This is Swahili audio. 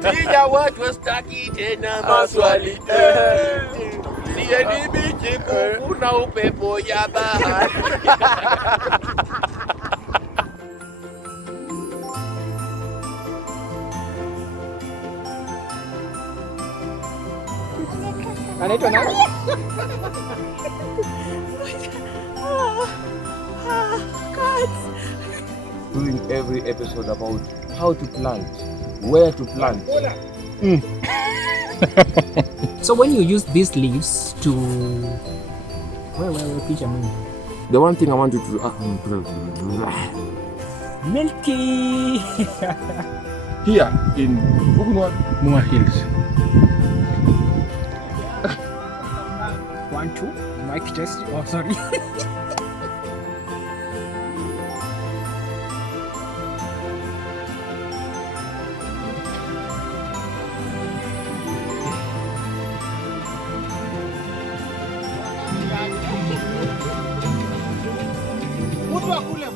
Pia watu wastaki tena maswali. Sieni bichi kuku na upepo ya bahari. Anaitwa nani? Doing every episode about how to plant, where to plant. So when you use these leaves to picha mimi. The one thing I want you to Milky. here in Mua Hills. 1 2 mic test. Oh sorry. Mtu akule